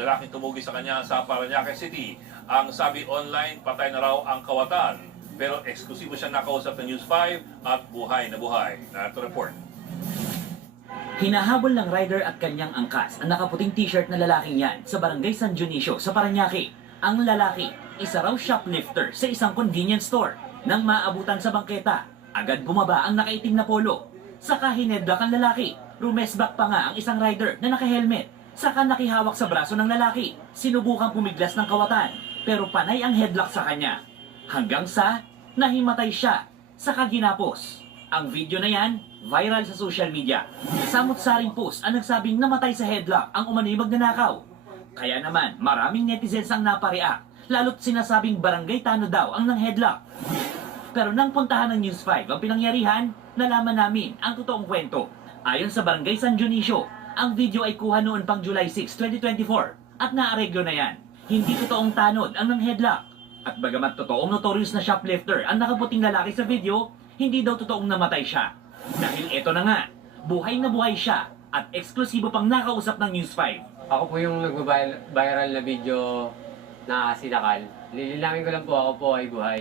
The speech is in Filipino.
lalaking tumugi sa kanya sa Parañaque City. Ang sabi online, patay na raw ang kawatan. Pero eksklusibo siya nakausap ng News 5 at buhay na buhay. Narito report. Hinahabol ng rider at kanyang angkas ang nakaputing t-shirt na lalaking yan sa barangay San Dionisio sa Parañaque. Ang lalaki, isa raw shoplifter sa isang convenience store. Nang maabutan sa bangketa, agad bumaba ang nakaitim na polo. Saka hinedlock ang lalaki. Rumesback pa nga ang isang rider na naka-helmet. Saka nakihawak sa braso ng lalaki. Sinubukang pumiglas ng kawatan, pero panay ang headlock sa kanya. Hanggang sa nahimatay siya. Saka ginapos. Ang video na yan, viral sa social media. Samot-saring post ang nagsabing namatay sa headlock ang umano'y magnanakaw. Kaya naman, maraming netizens ang napareact, lalo't sinasabing barangay Tano daw ang nang-headlock. Pero nang puntahan ng News 5 ang pinangyarihan, nalaman namin ang totoong kwento. Ayon sa barangay San Dionisio, ang video ay kuha noon pang July 6, 2024 at naareglo na yan. Hindi totoong tanod ang nang-headlock. At bagamat totoong notorious na shoplifter ang nakaputing lalaki sa video, hindi daw totoong namatay siya. Dahil eto na nga, buhay na buhay siya at eksklusibo pang nakausap ng News 5. Ako po yung nag-viral na video na sinakal. Lilinangin ko lang po, ako po ay buhay.